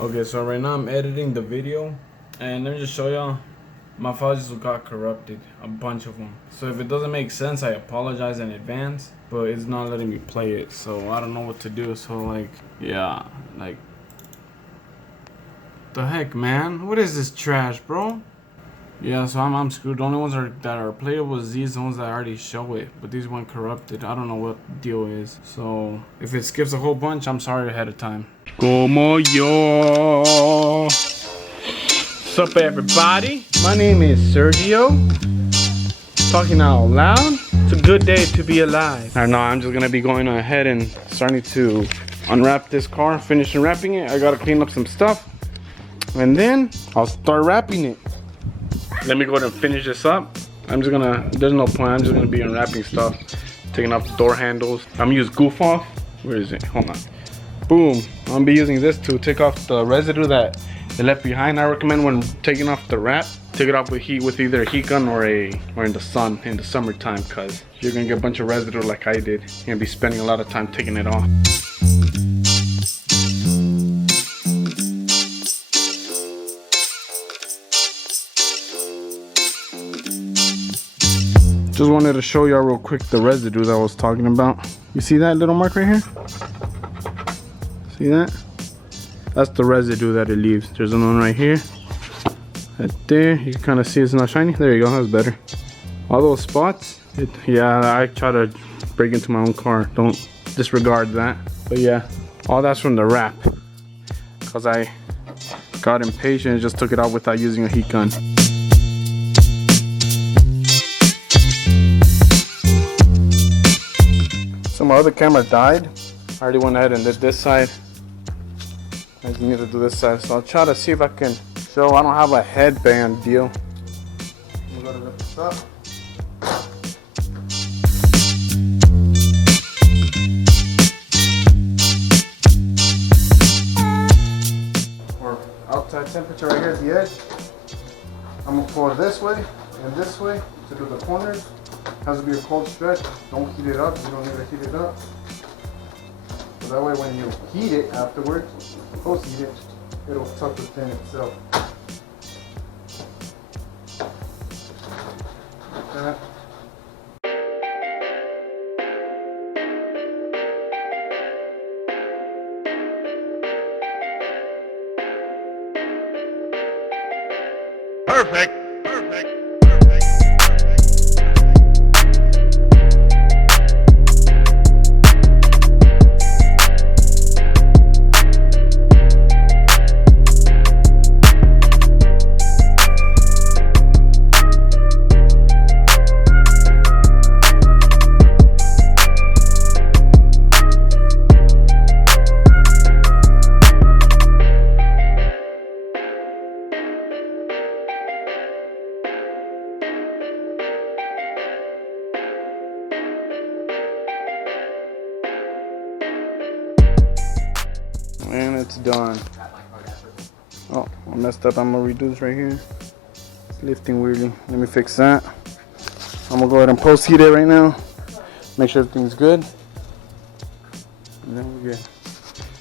Okay, so right now I'm editing the video, and let me just show y'all. My files just got corrupted, a bunch of them. So if it doesn't make sense, I apologize in advance, but it's not letting me play it, so I don't know what to do. So like, yeah, like, the heck, man? What is this trash, bro? Yeah, so I'm screwed. The only ones that are playable is these ones that already show it, but these went corrupted. I don't know what the deal is. So if it skips a whole bunch, I'm sorry ahead of time. Como yo. What's up, everybody? My name is Sergio. Talking out loud. It's a good day to be alive. I know I'm just gonna be going ahead and starting to unwrap this car, finish unwrapping it. I gotta clean up some stuff, and then I'll start wrapping it. Let me go ahead and finish this up. I'm just gonna, there's no point, I'm just gonna be unwrapping stuff, taking off the door handles. I'm gonna use Goof Off. Where is it? Hold on. Boom. I'm gonna be using this to take off the residue that they left behind. I recommend when taking off the wrap, take it off with heat, with either a heat gun or in the sun in the summertime, cause you're gonna get a bunch of residue like I did. You're gonna be spending a lot of time taking it off. Just wanted to show y'all real quick the residue that I was talking about. You see that little mark right here? See that? That's the residue that it leaves. There's another one right here. Right there. You can kind of see it's not shiny. There you go. That's better. All those spots. Yeah, I try to break into my own car. Don't disregard that. But yeah, all that's from the wrap. Because I got impatient and just took it out without using a heat gun. So my other camera died. I already went ahead and did this side. I just need to do this side. So I'll try to see if I can show. I don't have a headband deal. I'm gonna lift this up. Or outside temperature right here at the edge. I'm gonna pour this way and this way to do the corners. Has to be a cold stretch. Don't heat it up. You don't need to heat it up. So that way when you heat it afterwards, post heat it, it'll tuck within itself. Like that. Perfect. And it's done. Oh, I messed up. I'm gonna redo this right here. It's lifting weirdly. Let me fix that. I'm gonna go ahead and post heat it right now. Make sure everything's good. And then we're good.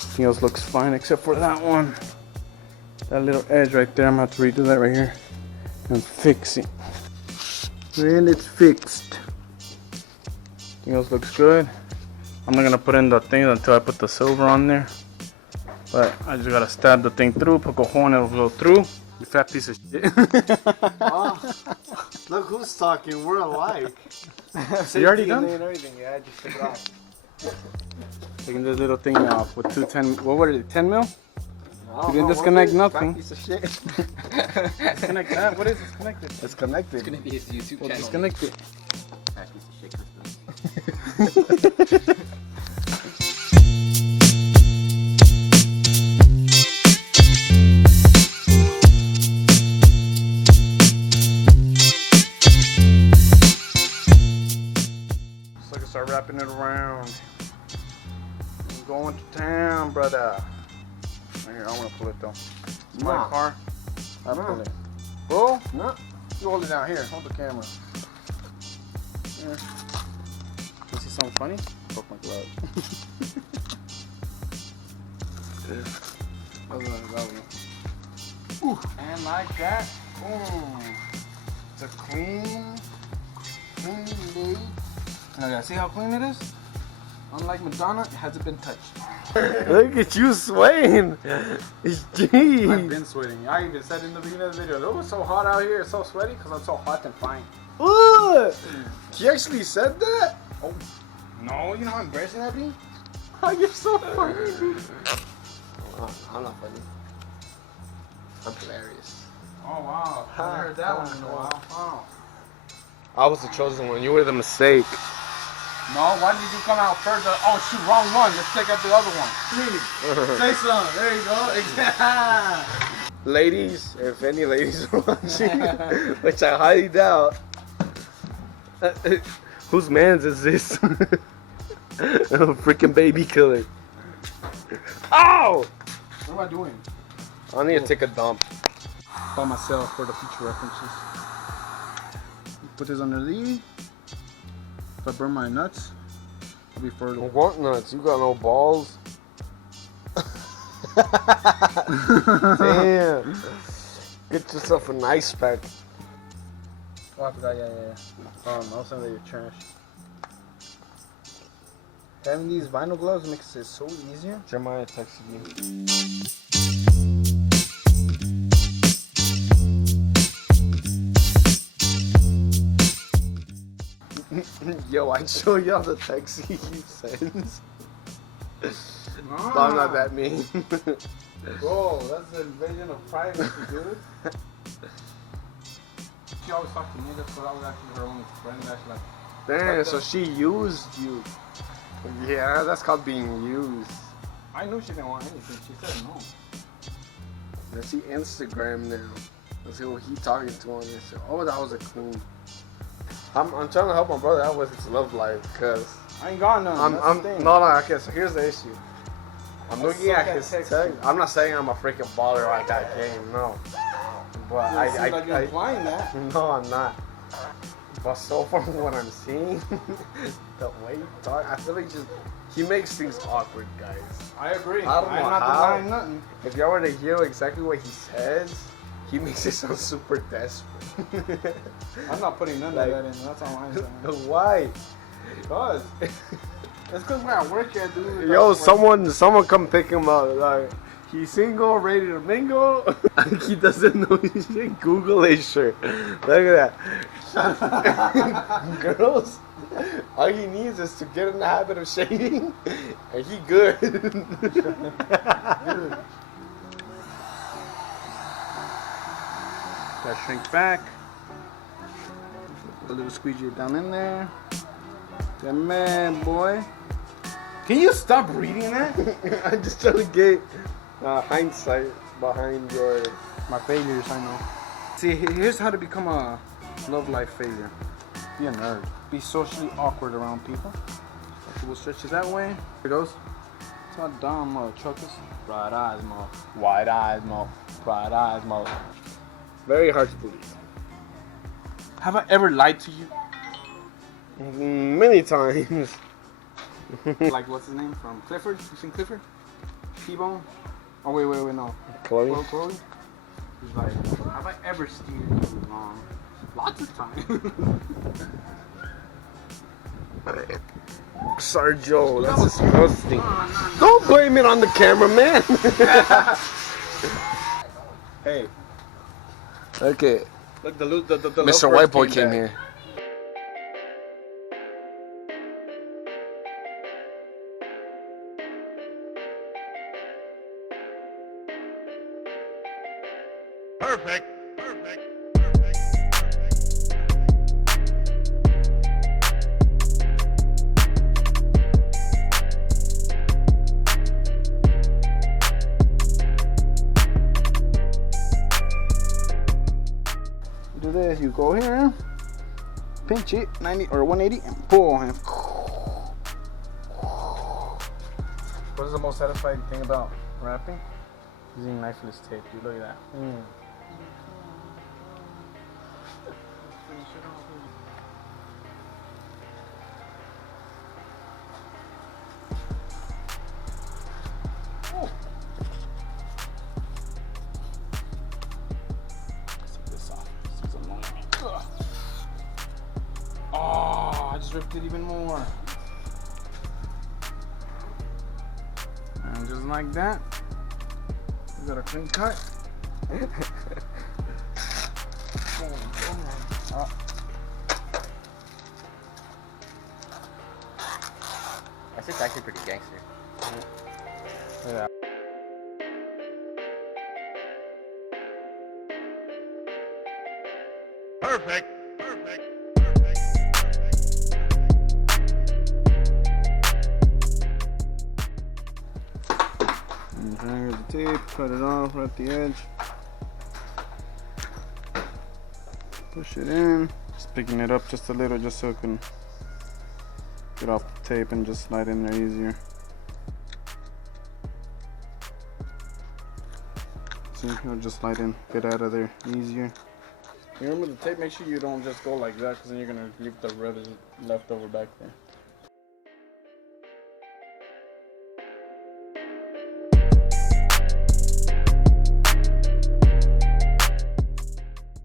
Everything else looks fine except for that one. That little edge right there. I'm gonna have to redo that right here and fix it. Well, it's fixed. Everything else looks good. I'm not gonna put in the thing until I put the silver on there. But I just gotta stab the thing through, poke a hole and it'll go through. You fat piece of shit. Oh, look who's talking, we're alike. You already done? And everything. Yeah, I just took it off. Taking this little thing off with 210, what were it, 10 mil? No, You didn't disconnect nothing. Fat piece of shit. Disconnect that? What is this connected? It's connected. It's gonna be his YouTube Well, channel. disconnect it. Fat piece of shit, Kristen. So I can start wrapping it around. I'm going to town, brother. Right here, I want to pull it though. It's my No. car. I No. pull it. Bro, No. you hold it down here. Hold the camera. Here. You see something funny? Broke my glove. And like that, boom. It's a clean lead. Oh yeah, see how clean it is? Unlike Madonna, it hasn't been touched. Look at you sweating. Jeez. I've been sweating. I even said in the beginning of the video, it was so hot out here, it's so sweaty, because I'm so hot and fine. What? He actually said that? Oh, no, you know how embarrassing that be? Oh, you're so funny, dude. I'm not funny. I'm hilarious. Oh wow, I haven't heard that one in a while. Oh. I was the chosen one. You were the mistake. No, why did you come out first? Oh shoot, wrong one. Let's take out the other one. Please. Say something. There you go. Ladies, if any ladies are watching, which I highly doubt, whose man's is this? A freaking baby killer. Ow! What am I doing? I need to take a dump. By myself for the future references. Put this underneath. If I burn my nuts, it'll be fertile. What nuts? You got no balls? Damn. Get yourself an ice pack. Oh, I forgot. Yeah. I was saying that you're trash. Having these vinyl gloves makes it so easier. Jeremiah texted you. Yo, I'd show y'all the text he sends. I'm not that mean. Bro, that's the invasion of privacy, dude. She always talked to me, that's what I was actually her only friend. That's like, Damn, so she used you. Yeah, that's called being used. I knew she didn't want anything. She said no. Let's see Instagram now. Let's see what he talking to on Instagram. Oh, that was a clean. I'm trying to help my brother out with his love life, cause I ain't got none. No, okay, so here's the issue. I'm looking at his text. I'm not saying I'm a freaking baller like that game, no. But like you're implying that. No, I'm not. But so far what I'm seeing, the way he talk, I feel like he makes things awkward, guys. I agree. I don't know I'm not how. denying nothing. If y'all were to hear exactly what he says, he makes it sound super desperate. I'm not putting none of that in. That's all I'm saying. Why? Because it's because we're at work here, dude. Yo, someone come pick him up. Like, he's single, ready to mingle. He doesn't know his shit. Google his shirt. Look at that. Girls, all he needs is to get in the habit of shaving, and he good. Gotta shrink back. A little squeegee down in there. Yeah, man, boy. Can you stop reading that? I'm just trying to get hindsight behind My failures, I know. See, here's how to become a love life failure. Be a nerd. Be socially awkward around people. We'll stretch it that way. Here it goes. That's how dumb truckers. Bright eyes, mo. Wide eyes, mo. Bright eyes, mo. Very hard to believe. Have I ever lied to you? Many times. Like, what's his name from Clifford? You seen Clifford? T-Bone? Oh, wait, no. Chloe? Chloe? He's like, have I ever steered you wrong? Lots of times. Sorry, Joe. That's disgusting. Don't blame it on the cameraman. Hey. Okay. Look, the Mr. White Boy came here. Perfect. Do this, you go here, pinch it, 90 or 180, and pull. And what is the most satisfying thing about rapping? Using knifeless tape, dude. Look at that. just ripped it even more. And just like that, we got a clean cut. That's just actually pretty gangster. Yeah. Perfect. Perfect. And here's the tape, cut it off right at the edge. Push it in. Just picking it up just a little just so it can get off the tape and just slide in there easier. See, it'll just slide in, get out of there easier. You remember the tape, make sure you don't just go like that because then you're going to leave the red left over back there.